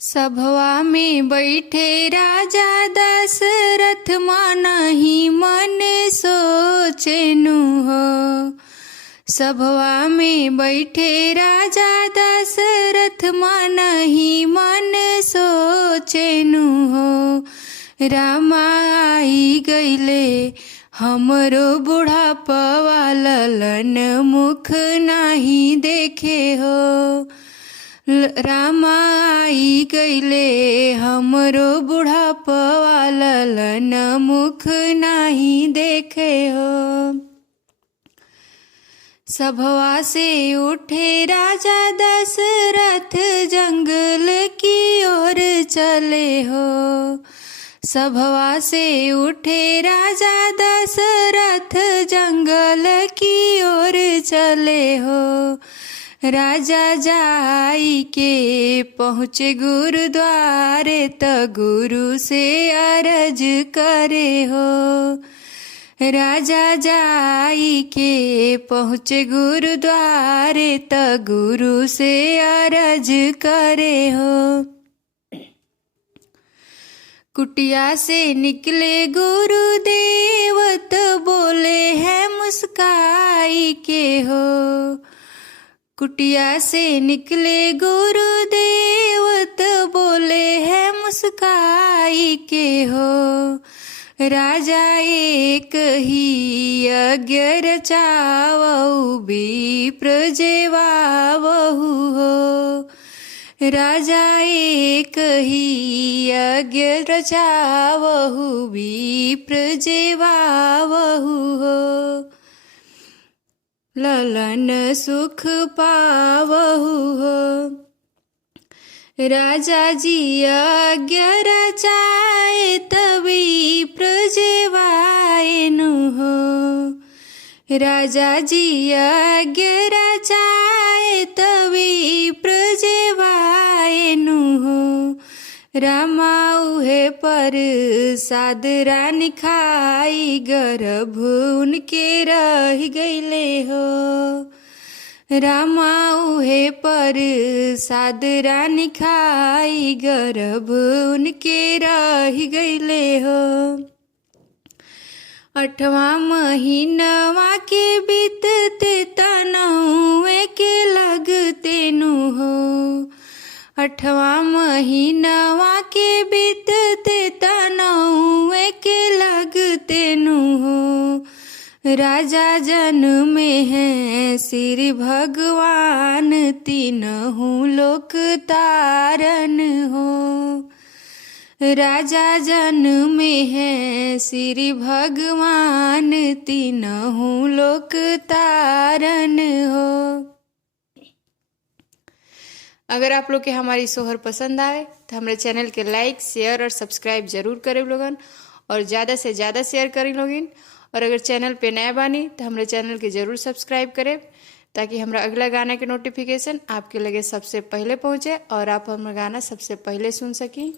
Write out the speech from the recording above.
सभवा में बैठे राजा दशरथ मानहि मन सोचेनु हो। सभवा में बैठे राजा दशरथ मानहि मन सोचेनु हो। रामा आई गईले हमरो बुढ़ापवा ललन मुख नाही देखे हो। रामा आई गईले हमरो बुढ़ापवा ललन मुख नाही देखे हो। सभवा से उठे राजा दशरथ जंगल की ओर चले हो। सभवा से उठे राजा दशरथ जंगल की ओर चले हो। राजा जाई के पहुँचे गुरुद्वारे त गुरु से अरज करे हो। राजा जाई के पहुँचे गुरुद्वारे त गुरु से अरज करे हो। कुटिया से निकले गुरुदेव तो बोले है मुस्काई के हो। कुटिया से निकले गुरुदेव तो बोले है मुस्काई के हो। राजा एक ही यज्ञ रचावहु विप्र जेवावहु हो। राजा एक ही यज्ञ रचावहु विप्र जेवावहु हो। ललन सुख पावहु हो। राजा जी यज्ञ रचाए तभी प्रजेवाएनु हो। राजा जी यज्ञ रचाए तभी प्रजेवाएनु हो। रामा उहे पर साद रानी खाई गर्भ उनके रह गईले हो। रामा उहे पर साद रानी खाई गर्भ उनके रह गईले हो। 8वां महीनवा के बीतते तनहुए के लगते नु हो। 8वां महीनवा के बीतते तनहुए के लगते नु हो। राजा जन में है श्री भगवान तीनहु लोक तारन हो। राजा जन में है श्री भगवान तीनहु लोक तारन हो। अगर आप लोग के हमारी सोहर पसंद आए तो हमारे चैनल के लाइक शेयर और सब्सक्राइब जरूर करें लोगन, और ज़्यादा से ज़्यादा शेयर करें लोगिन। और अगर चैनल पे नया बानी तो हमारे चैनल के जरूर सब्सक्राइब करें, ताकि हमारा अगला गाना के नोटिफिकेशन आपके लगे सबसे पहले पहुँचे और आप हमारा गाना सबसे पहले सुन सकें।